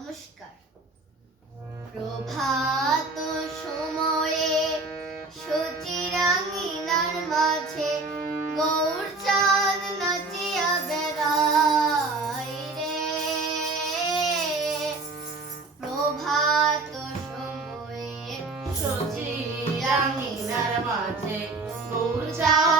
নমস্কার। প্রভাত সময়ে সচিরাঙ্গিনার মাঝে গৌর চাঁদ নাচিয়া বেড়ায় রে। প্রভাত সময়ে সচিরাঙ্গিনার মাঝে গৌর চাঁদ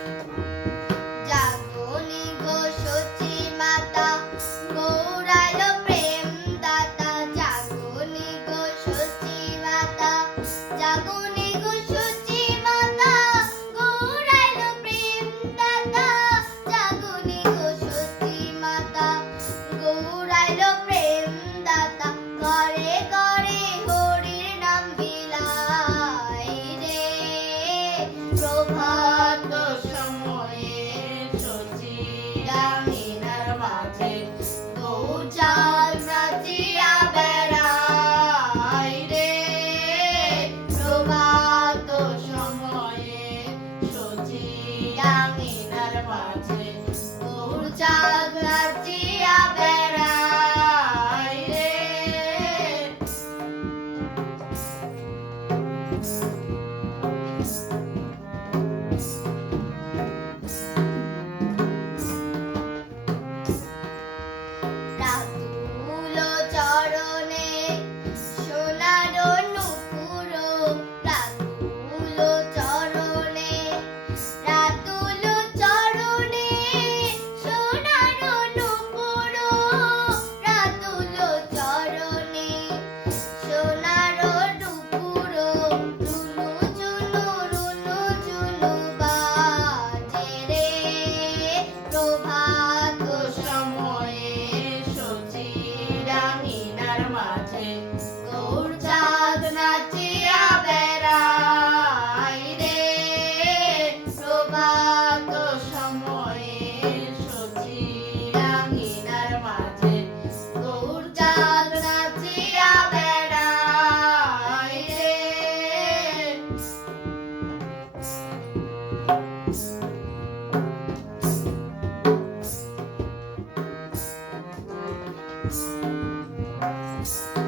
Thanks.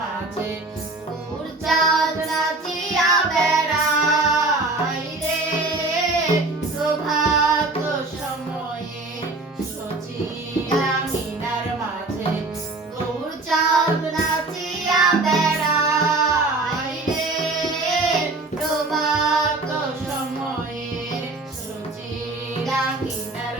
মাঝে। সূর্যাদ নাচিয়া বেড়াই রে। প্রভাত সময়ে সচিয়া মিনার মাঝে। সূর্যাদ নাচিয়া বেড়াই রে। প্রভাত সময়ে সচিয়া মিনার